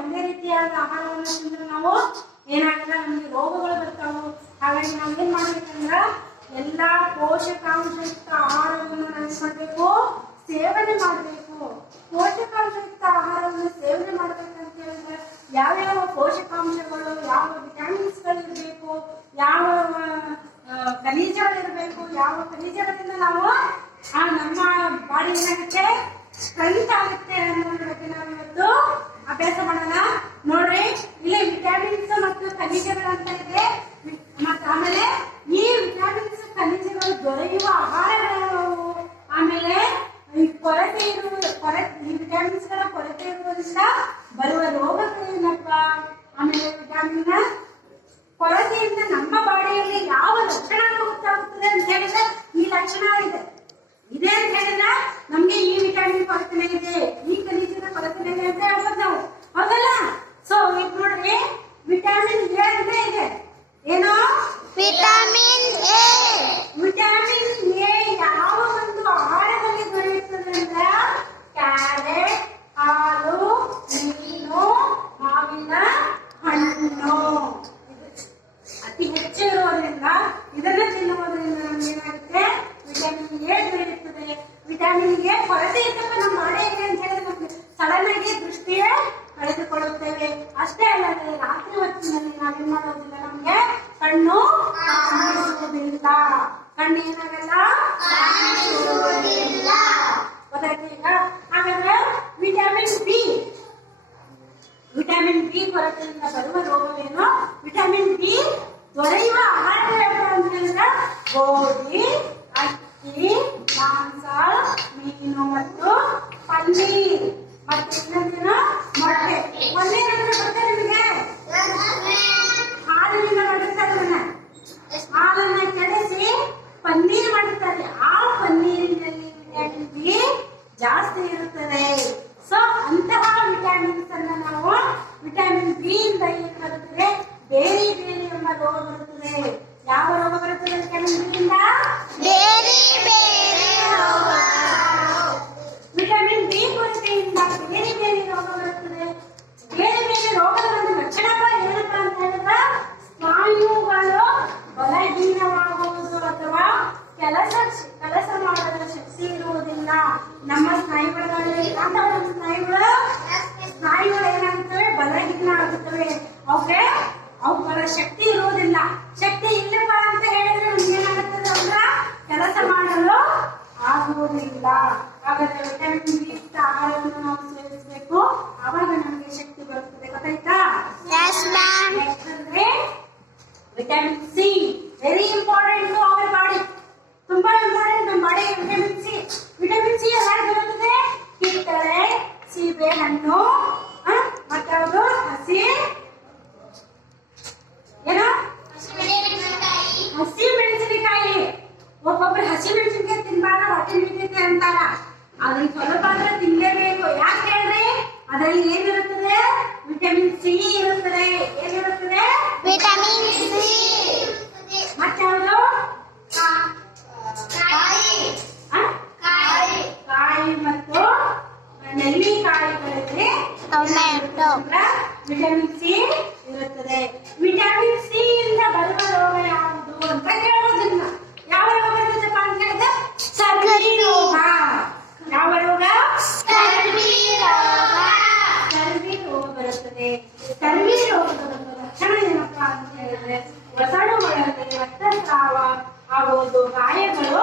ಒಂದೇ ರೀತಿಯಾದ ಆಹಾರವನ್ನು ತಿಂದ್ರೆ ನಾವು ಏನಾಗಲ್ಲ, ನಮಗೆ ರೋಗಗಳು ಬರ್ತಾವು. ಹಾಗಾಗಿ ನಾವು ಏನ್ ಮಾಡ್ಬೇಕಂದ್ರ ಎಲ್ಲಾ ಪೋಷಕಾಂಶಯುಕ್ತ ಆಹಾರವನ್ನು ನಾವು ಮಾಡಬೇಕು, ಸೇವನೆ ಮಾಡಬೇಕು. ಪೋಷಕಾಂಶಯುಕ್ತ ಆಹಾರವನ್ನು ಸೇವನೆ ಮಾಡಬೇಕಂತ ಹೇಳಿದ್ರೆ ಯಾವ್ಯಾವ ಪೋಷಕಾಂಶಗಳು, ಯಾವ ವಿಟಮಿನ್ಸ್ಗಳು ಇರಬೇಕು, ಯಾವ ಖನಿಜಗಳಿರ್ಬೇಕು, ಯಾವ ಖನಿಜಗಳಿಂದ ನಾವು ನಮ್ಮ ಬಾಡಿ ಏನಾಗುತ್ತೆ ಸ್ಟ್ರೆಂತ್ ಆಗುತ್ತೆ ಅನ್ನೋದ್ರ ಬಗ್ಗೆ ನಾವು ಇವತ್ತು ಅಭ್ಯಾಸ ಮಾಡೋಣ. ನೋಡ್ರಿ, ಇಲ್ಲಿ ವಿಟಮಿನ್ಸ್ ಮತ್ತು ಖನಿಜಗಳಂತ ಇದೆ. ಮತ್ತೆ ಆಮೇಲೆ ಈ ವಿಟಮಿನ್ಸ್ ಖನಿಜಗಳು ದೊರೆಯುವ ಆಹಾರಗಳು, ಆಮೇಲೆ ಈ ವಿಟಮಿನ್ಸ್ ಗಳ ಕೊರತೆ ಇರುವುದರಿಂದ ಬರುವ ರೋಗಗಳೇನಪ್ಪ, ಆಮೇಲೆ ವಿಟಮಿನ್ ಕೊರತೆಯಿಂದ ನಮ್ಮ ಬಾಡಿಯಲ್ಲಿ ಯಾವ ಲಕ್ಷಣಗಳು ಗೊತ್ತಾಗುತ್ತದೆ ಅಂತ ಹೇಳಿದ್ರೆ ಈ ಲಕ್ಷಣ ಇದೆ ಅಂತ ಹೇಳಿದ್ರೆ ನಮ್ಗೆ ಈ ವಿಟಮಿನ್ ಕೊರತೆ ಇದೆ, ಈ ಖನಿಜದ ಕೊರತೆ ಇದೆ ಅಂತ ಹೇಳ್ಬೋದು ನಾವು, ಹೌದಲ್ಲ? ಸೊ ಈಗ ನೋಡ್ರಿ, ವಿಟಮಿನ್ ಎ ಅಂತ ಇದೆ. ಏನು? Vitamin A. ವಿಟಮಿನ್ ಎ ಯಾವ ಒಂದು ಆಹಾರದಲ್ಲಿ ದೊರೆಯುತ್ತದೆ ಅಂದ್ರೆ ಕ್ಯಾರೆಟ್, ಹಾಲು, ಮೀನು, ಮಾವಿನ ಹಣ್ಣು ಅತಿ ಹೆಚ್ಚು ಇರುವುದರಿಂದ ಇದನ್ನ ತಿನ್ನುವುದರಿಂದ ನಮ್ಗೆ ಏನಾಗುತ್ತೆ, ವಿಟಮಿನ್ ಎ ದೊರೆಯುತ್ತದೆ. ವಿಟಮಿನ್ ಎ ಕೊರತೆ ಇದ್ದಪ್ಪ ನಮ್ಮ ಬಾಡಿಗೆ ಅಂತ ಹೇಳಿದ್ರೆ ನಮ್ಗೆ ಸಡನ್ ಆಗಿ ದೃಷ್ಟಿಯೇ ಕಳೆದುಕೊಳ್ಳುತ್ತೇವೆ. ಅಷ್ಟೇ ಅಲ್ಲದೆ ರಾತ್ರಿ ಹೊತ್ತಿನಲ್ಲಿ ನಾವೇನ್ ಮಾಡೋದಿಲ್ಲ, ನಮ್ಗೆ ಕಣ್ಣು ಕಾಣಿಸುವುದಿಲ್ಲ. ಕಣ್ಣು ಏನಾಗಲ್ಲ, ಗೊತ್ತಾಯ್ತು ಈಗ? ಹಾಗಾದ್ರೆ ವಿಟಮಿನ್ ಬಿ ಕೊರತೆಯಿಂದ ಬರುವ ರೋಗವೇನು? ವಿಟಮಿನ್ ಬಿ ದೊರೆಯುವ ಆಹಾರಗಳು ಯಾವ್ದು ಅಂತ ಹೇಳಿದ್ರೆ ಗೋಧಿ, ಅಕ್ಕಿ, ಮಾಂಸ, ಮೀನು ಮತ್ತು ಪನ್ನೀರ್. ಮತ್ತೆ ಇನ್ನೊಂದೇನು? ಮೊಟ್ಟೆ. ಪನ್ನೀರ್ ಅಂದ್ರೆ ಗೊತ್ತಾ ನಿಮಗೆ? ಹಾಲಿನಿಂದ ಮಾಡಿರ್ತಾರೆ, ಹಾಲನ್ನ ಕೆಡಿಸಿ ಪನ್ನೀರ್ ಮಾಡುತ್ತಾರೆ. ಆ ಪನ್ನೀರಿನಲ್ಲಿ ವಿಟಮಿನ್ ಬಿ ಜಾಸ್ತಿ ಇರುತ್ತದೆ. ಸೊ ಅಂತಹ ವಿಟಮಿನ್ಸ್ ಅನ್ನ ನಾವು ವಿಟಮಿನ್ ಬಿ ಇಂದ ಏನು ಬರುತ್ತದೆ, ಬೇರೆ ಬೇರೆ ಎಂಬ ರೋಗ ಬರುತ್ತದೆ. ಯಾವ ರೋಗ ಬರುತ್ತದೆ ವಿಟಮಿನ್ ಬಿ ಇಂದ? ಬೇರೆ ಬೇರೆ ರೋಗ. ವಿಟಮಿನ್ ಬಿ ಕೊರತೆಯಿಂದ ಬೇರೆ ಬೇರೆ ರೋಗ ಬರುತ್ತದೆ. ಬೇರೆ ಬೇರೆ ರೋಗದ ಒಂದು ಲಕ್ಷಣಗಳು ಏನಪ್ಪಾ ಅಂತ ಹೇಳಿದ್ರೆ ಸ್ನಾಯುಗಳು ಬಲಹೀನವಾಗುವುದು ಅಥವಾ ಕೆಲಸ ಮಾಡಲು ಶಕ್ತಿ ಇರುವುದಿಲ್ಲ. ನಮ್ಮ ಸ್ನಾಯುಗಳಲ್ಲಿ ಸ್ನಾಯುಗಳು ಏನಾಗುತ್ತವೆ, ಬಲಹೀನ ಆಗುತ್ತವೆ. ಅವುಗಳ ಶಕ್ತಿ ಇರುವುದಿಲ್ಲ. ಶಕ್ತಿ ಇಲ್ಲಪ್ಪ ಅಂತ ಹೇಳಿದ್ರೆ ನಮ್ಗೆ ಏನಾಗುತ್ತದೆ ಅಂದ್ರೆ ಕೆಲಸ ಮಾಡಲು ಆಗುವುದಿಲ್ಲ. ಹಾಗಾದ್ರೆ ವಿಟಮಿನ್ ಬಿ ಯುಕ್ತ ಆಹಾರವನ್ನು ನಾವು ಸೇವಿಸಬೇಕು, ಆವಾಗ ನಮಗೆ ಶಕ್ತಿ ಬರುತ್ತದೆ. ಗೊತ್ತಾಯ್ತಾ? ನೆಕ್ಸ್ಟ್ ಅಂದ್ರೆ vitamin C. Very important to our body. ತುಂಬಾ ಇಂಪಾರ್ಟೆಂಟ್ ನಮ್ಮ ಬಾಡಿಗೆ ವಿಟಮಿನ್ ಸಿ. ವಿಟಮಿನ್ ಸಿ ಯಾವ್ದು ಬರುತ್ತದೆ? ಕಿತ್ತಳೆ, ಸೀಬೆ ಹಣ್ಣು, ಮತ್ತೆ ಯಾವುದು ಹಸಿ ಏನು ಹಸಿ ಮೆಣಸಿನಕಾಯಿ. ಒಬ್ಬೊಬ್ರು ಹಸಿ ಮೆಣಸಿನಕಾಯಿ ತಿನ್ಬಾರ್ದ, ಹೊಟ್ಟೆ ನಿಂತೈತೆ ಅಂತಾರ. ಅದನ್ನ ಸ್ವಲ್ಪ ಆದ್ರೆ ತಿನ್ಲೇಬೇಕು. ಯಾಕೆ ಹೇಳ್ರಿ? ಅದರಲ್ಲಿ ಏನಿರುತ್ತದೆ? ವಿಟಮಿನ್ ಸಿ ಇರುತ್ತದೆ. ಏನಿರುತ್ತದೆ? Vitamin C. ಮತ್ತೆ ಯಾವುದು? ಕಾಯಿ ಮತ್ತು ನೆಲ್ಲಿಕಾಯಿಗಳಲ್ಲಿ ಟೊಮೆಟೊ ವಿಟಮಿನ್ ಸಿ ಇರುತ್ತದೆ. ವಿಟಮಿನ್ ಸಿ ಇಂದ ಬರುವ ರೋಗ ಯಾವುದು ಅಂತ ಕೇಳೋದಿಲ್ಲ. ಯಾವ ರೋಗ ಬರುತ್ತಪ್ಪ ಅಂತ ಹೇಳಿದ್ರೆ ಸ್ಕರ್ವಿ ರೋಗ. ಯಾವ ರೋಗ? ಸ್ಕರ್ವಿ ರೋಗ. ಸ್ಕರ್ವಿ ರೋಗ ಬರುತ್ತದೆ. ಸ್ಕರ್ವಿ ರೋಗದ ಒಂದು ಲಕ್ಷಣ ಏನಪ್ಪಾ ಅಂತ ಹೇಳಿದ್ರೆ ಒಸಡುಗಳಲ್ಲಿ ರಕ್ತಸ್ರಾವ ಆಗುವುದು, ಗಾಯಗಳು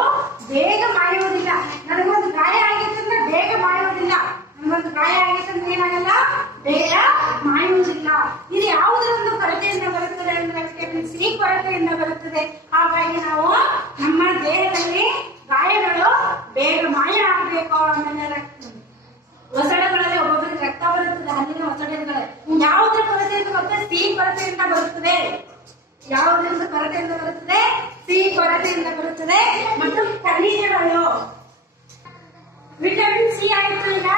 ಬೇಗ ಮಾಯುವುದಿಲ್ಲ. ನನಗೊಂದು ಗಾಯ ಆಗಿತ್ತಂದ್ರೆ ಬೇಗ ಮಾಯುವುದಿಲ್ಲ. ನಮಗೊಂದು ಗಾಯ ಆಗಿತ್ತಂದ್ರೆ ಏನಾಗಲ್ಲ, ಬೇಗ ಮಾಯುವುದಿಲ್ಲ. ಇದು ಯಾವುದರ ಒಂದು ಕೊರತೆಯಿಂದ ಬರುತ್ತದೆ ಅಂದ್ರೆ ವಿಟಮಿನ್ ಸಿ ಕೊರತೆಯಿಂದ ಬರುತ್ತದೆ. ಹಾಗಾಗಿ ನಾವು ನಮ್ಮ ದೇಹದಲ್ಲಿ ಗಾಯಗಳು ಬೇಗ ಮಾಯ ಆಗಬೇಕು. ಆಮೇಲೆ ಒಸಡುಗಳಲ್ಲಿ ಒಬ್ಬೊಬ್ಬರಿಗೆ ರಕ್ತ ಬರುತ್ತದೆ, ಹಲ್ಲಿನ ಒಸಡುಗಳಲ್ಲಿ. ಯಾವುದರ ಕೊರತೆಯಿಂದ ಬರುತ್ತೆ? ಸಿ ಕೊರತೆಯಿಂದ ಬರುತ್ತದೆ. ಯಾವುದರಿಂದ ಕೊರತೆಯಿಂದ ಬರುತ್ತದೆ? ಸಿ ಕೊರತೆಯಿಂದ ಬರುತ್ತದೆ. ಮತ್ತು ಖನಿಜಗಳು. ವಿಟಮಿನ್ ಸಿ ಆಯ್ತು. ಈಗ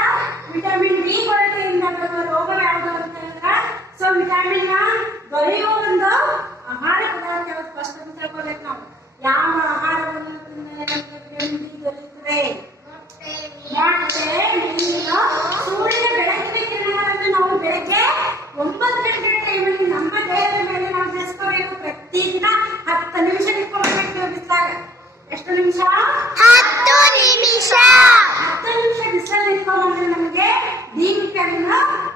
ವಿಟಮಿನ್ ಬಿ ಕೊರತೆಯಿಂದ ಬರುವ ರೋಗ ಯಾವುದು ಅಂತ ಹೇಳಿದ್ರೆ, ಸೊ ವಿಟಮಿನ್ ದೊರೆಯುವ ಒಂದು ಆಹಾರ ಪದಾರ್ಥ ಯಾವುದು ಫಸ್ಟ್ ಅಂತ ತಿಳ್ಕೊಬೇಕು ನಾವು. ಯಾವ ಆಹಾರವನ್ನು ತಿಂದರೆ ವಿಟಮಿನ್ ಬಿ ದೊರೆಯುತ್ತದೆ? ಮೊಟ್ಟೆ, ಮೀನು, ಸೂರ್ಯನ ಬೆಳಕಿನ ಕಿರಣಗಳನ್ನು ನಾವು ಬೆಳಗ್ಗೆ 10 ನಿಮಿಷ ಬಿಸಿಲಲ್ಲಿ ಇಟ್ಕೊಂಡ್ರೆ ನಮಗೆ ಡಿ ವಿಟಮಿನ್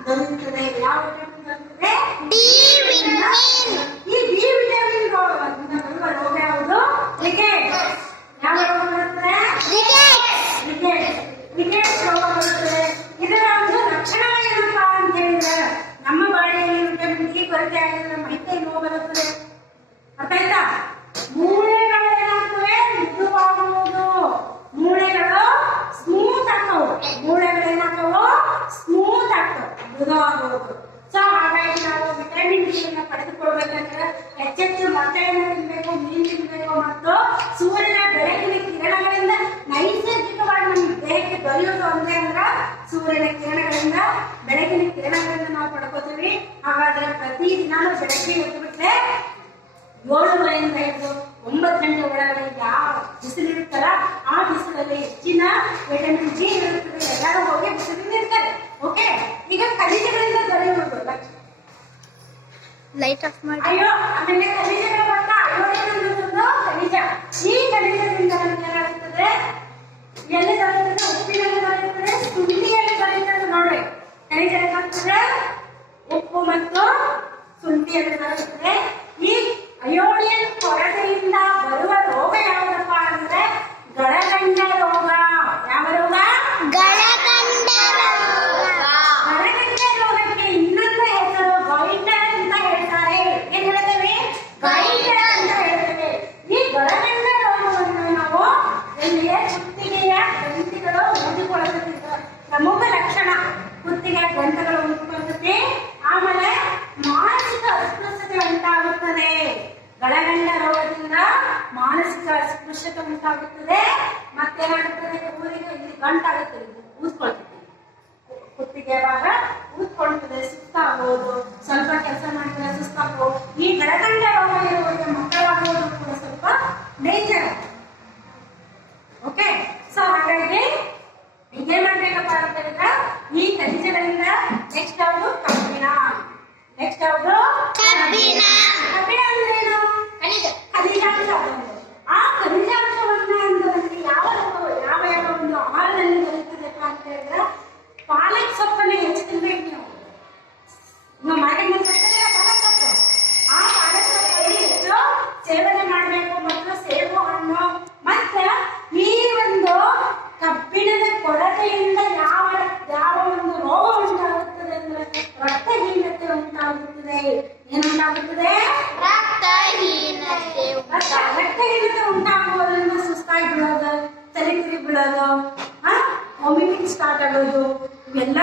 ದೊರೆಯುತ್ತದೆ. ಯಾವ ವಿಟಮಿನ್ ದೊರೆಯುತ್ತದೆ? D vitamin. ಈ ಡಿ ವಿಟಮಿನ್ ಬರುವ ರೋಗ ಯಾವುದು? ರಿಕೆಟ್. ಯಾವ ರೋಗ ಬರುತ್ತದೆ? ರಿಕೆಟ್ ರೋಗ ಬರುತ್ತದೆ. ಇದರ ಒಂದು ಲಕ್ಷಣಗಳೇನಪ್ಪಾ ಅಂತ ಹೇಳಿದ್ರೆ ನಮ್ಮ ಬಾಡಿಯಲ್ಲಿ ವಿಟಮಿನ್ ಡಿ ಕೊರತೆ ಆಗಿದ್ರೆ ಮೈಕೈ ನೋವು ಬರುತ್ತದೆ. ಅರ್ಥ ಆಯ್ತಾ? ಮೂಳೆಗಳು ಏನಾಗ್ತವೆ? ಮೃದುವಾಗುವುದು. ಮೂಳೆಗಳು ಸ್ಮೂತ್ ಆಗ್ತವು. ಮೂಳೆಗಳು ಏನಾಗ್ತವು? ಸ್ಮೂತ್ ಆಗ್ತವೆ, ಮೃದುವಾಗುವುದು. ಸೊ ಹಾಗಾಗಿ ನಾವು ವಿಟಮಿನ್ ಡಿ ಅನ್ನು ಪಡೆದುಕೊಳ್ಬೇಕಂದ್ರೆ ಹೆಚ್ಚೆಚ್ಚು ಮೊಟ್ಟೆಯನ್ನು ತಿನ್ಬೇಕು, ಮೀನು ತಿನ್ಬೇಕು ಮತ್ತು ಸೂರ್ಯನ ಬೆಳಕಿನ ಕಿರಣಗಳಿಂದ ನೈಸರ್ಗಿಕವಾಗಿ ನಮ್ಮ ದೇಹಕ್ಕೆ ದೊರೆಯೋದು ಅಂದ್ರೆ ಅಂದ್ರೆ ಸೂರ್ಯನ ಕಿರಣಗಳಿಂದ, ಬೆಳಕಿನ ಕಿರಣಗಳಿಂದ ನಾವು ಪಡ್ಕೋತೀವಿ. ಹಾಗಾದ್ರೆ ಪ್ರತಿ ದಿನಾನು ಬೆಳಗ್ಗೆ ಎದ್ದುಬಿಟ್ರೆ 7:30 ಹಿಡಿದು 9 ಗಂಟೆ ಒಳಗಡೆ ಯಾವ ಬಿಸಿಲಿರುತ್ತಲ್ಲ ಆ ಬಿಸಿಲಲ್ಲಿ ಹೆಚ್ಚಿನ ವಿಟಮಿನ್ ಡಿ ಇರುತ್ತದೆ. ಎಲ್ಲರೂ ಹೋಗಿ ಬಿಸಿಲಿಂದ ಇರ್ತಾರೆ. ಓಕೆ, ಈಗ ಖನಿಜಗಳಿಂದ ದೊರೆಯುವುದು ಲೈಟ್ ಆಫ್ ಮಾಡಿ. ಅಯ್ಯೋ, ಆಮೇಲೆ ಖನಿಜಗಳು ಬರ್ತಾ ಅಯೋಡಿನ್ ಅನ್ನೋದೊಂದು ಖನಿಜ. ಈ ಖನಿಜದಿಂದ ನಮ್ಗೆ ಏನಾಗುತ್ತದೆ? ಎಲ್ಲಿ ದೊರೆಯುತ್ತದೆ? ಉಪ್ಪಿನಲ್ಲಿ ದೊರೆಯುತ್ತದೆ, ಶುಂಠಿಯಲ್ಲಿ ದೊರೆಯುತ್ತದೆ. ನೋಡ್ರಿ, ಖನಿಜ ಏನಾಗ್ತದೆ? ಉಪ್ಪು ಮತ್ತು ಶುಂಠಿಯಲ್ಲಿ ದೊರೆಯುತ್ತದೆ. ಈ ಅಯೋಡಿನ್ ಕೊರತೆಯಿಂದ ಬರುವ ರೋಗ ಯಾವುದಪ್ಪ ಅಂದ್ರೆ ಗಳಗಂಡ ರೋಗ. ಯಾವ ರೋಗ? ಗಳಗಂಡ ರೋಗ. ಗಳಗಂಡ ರೋಗಕ್ಕೆ ಇನ್ನೊಂದು ಹೆಸರು ಗೈಟರ್ ಅಂತ ಹೇಳ್ತಾರೆ. ಏನ್ ಹೇಳ್ತೇವೆ? ಗೈಟರ್ ಅಂತ ಹೇಳ್ತೇವೆ. ಈ ಗಳಗಂಡ ರೋಗವನ್ನು ನಾವು ಎಲ್ಲಿಯ ಕುತ್ತಿಗೆಯ ಗಂಟೆಗಳು ಊದಿಕೊಳ್ಳುತ್ತದೆ. ಪ್ರಮುಖ ಲಕ್ಷಣ ಕುತ್ತಿಗೆಯ ಗಂಟೆಗಳು ಊದಿಕೊಳ್ಳುತ್ತದೆ. ಆಮೇಲೆ ಮಾನಸಿಕ ಅಸ್ವಸ್ಥತೆ ಉಂಟಾಗುತ್ತದೆ. ಗಳಗಂಡ ರೋಗದಿಂದ ಮಾನಸಿಕ ಅಸ್ಪೃಶ್ಯತೆ ಉಂಟಾಗುತ್ತದೆ. ಮತ್ತೇನಾಗುತ್ತದೆ? ಊರಿಗೆ ಇಲ್ಲಿ ಗಂಟಾಗುತ್ತದೆ, ಊದ್ಕೊಳ್ತದೆ, ಕುತ್ತಿಗೆ ಭಾಗ ಊದ್ಕೊಳ್ತದೆ, ಸುಸ್ತಾಗುವುದು, ಸ್ವಲ್ಪ ಕೆಲಸ ಮಾಡಿದ್ರೆ ಸುಸ್ತಾಗುವುದು. ಈ ಗಳಗಂಡ ರೋಗ ಇರುವುದಕ್ಕೆ ಮಕ್ಕಳಾಗುವುದು ಕೂಡ ಸ್ವಲ್ಪ ಡೇಂಜರ್. ಓಕೆ, ಸೊ ಹಾಗಾಗಿ ಇದೇನ್ ಮಾಡ್ಬೇಕಪ್ಪ ಅಂತ ಹೇಳಿದ್ರೆ ಈ ಖನಿಜಗಳಿಂದ ನೆಕ್ಸ್ಟ್ ಯಾವುದು? ಕಬ್ಬಿಣ. ನೆಕ್ಸ್ಟ್ ಯಾವುದು? ಕಬ್ಬಿಣ. ಕಬ್ಬಿಣ ಅಂದ್ರೆ ಏನು? ಖನಿಜಾಂಶ. ಆ ಖನಿಜಾಂಶವನ್ನ ನಮಗೆ ಯಾವ ಯಾವ ಒಂದು ಆಹಾರದಲ್ಲಿ ದೊರೆಯುತ್ತದೆಪ್ಪ ಅಂತ ಹೇಳಿದ್ರೆ ಪಾಲಕ್ ಸೊಪ್ಪನ್ನು ಹೆಚ್ಚು ತಿನ್ಬೇಕು. ನೀವು ಮಾರ್ಕೆಟ್ನಲ್ಲಿ ಸಿಗ್ತದಲ್ಲ ಪಾಲಕ್ ಸೊಪ್ಪು, ಆ ಪಾಲಕ್ ಸೊಪ್ಪಲ್ಲಿ ಹೆಚ್ಚು ಸೇವನೆ ಮಾಡಬೇಕು. ಮತ್ತು ಸೇಬು ಹಣ್ಣು ಮತ್ತೆ ಈ ಒಂದು ಕಬ್ಬಿಣದ ಕೊರತೆಯಿಂದ ಯಾವ ಯಾವ ಒಂದು ರೋಗ ಉಂಟಾಗುತ್ತದೆ ಅಂದ್ರೆ ರಕ್ತಹೀನತೆ ಉಂಟಾಗುತ್ತದೆ. ಏನುಂಟಾಗುತ್ತದೆ? ರಕ್ತಹೀನತೆ. ರಕ್ತಹೀನತೆ ಉಂಟಾಗುವುದರಿಂದ ಸುಸ್ತಾಗಿ ಬಿಡೋದು, ತಲೆತಿರಿ ಬಿಡೋದು, ವಾಮಿಟಿಂಗ್ ಸ್ಟಾರ್ಟ್ ಆಗೋದು, ಇವೆಲ್ಲ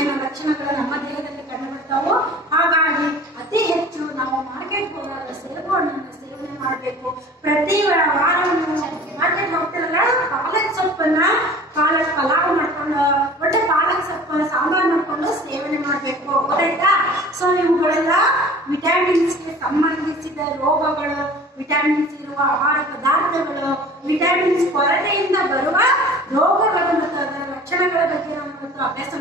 ಏನು ಲಕ್ಷಣಗಳು ನಮ್ಮ ದೇಹದಲ್ಲಿ ಕಂಡು ಬರ್ತಾವೋ. ಹಾಗಾಗಿ ಅತಿ ಹೆಚ್ಚು ನಾವು ಮಾರ್ಕೆಟ್ ಹೋದಾಗ ಸೇಬು ಹಣ್ಣನ್ನು ಸೇವನೆ ಮಾಡಬೇಕು. ಪ್ರತಿ ವಾರವನ್ನು ಮಾರ್ಕೆಟ್ ಹೋಗ್ತಿರಲ್ಲ, ಪಾಲಕ್ ಸೊಪ್ಪನ್ನ ಪಾಲಕ್ ಪಲಾವ್ ಮಾಡ್ಕೊಂಡು ಒಟ್ಟು ಪಾಲಕ್ ಸೊಪ್ಪು ಸಾಂಬಾರ್ ಮಾಡ್ಕೊಂಡು ಸೇವನೆ ಮಾಡಬೇಕು. ಗೊತ್ತಾಯ್ತಾ? ಸೊ ಇವುಗಳೆಲ್ಲ ವಿಟಮಿನ್ಸ್ಗೆ ಸಂಬಂಧಿಸಿದ ರೋಗಗಳು, ವಿಟಮಿನ್ಸ್ ಇರುವ ಆಹಾರ ಪದಾರ್ಥಗಳು, ವಿಟಮಿನ್ಸ್ ಕೊರತೆಯಿಂದ ಬರುವ ರೋಗಗಳು ಮತ್ತು ಅದರ ಲಕ್ಷಣಗಳ ಬಗ್ಗೆ ನಾವು ಅಭ್ಯಾಸ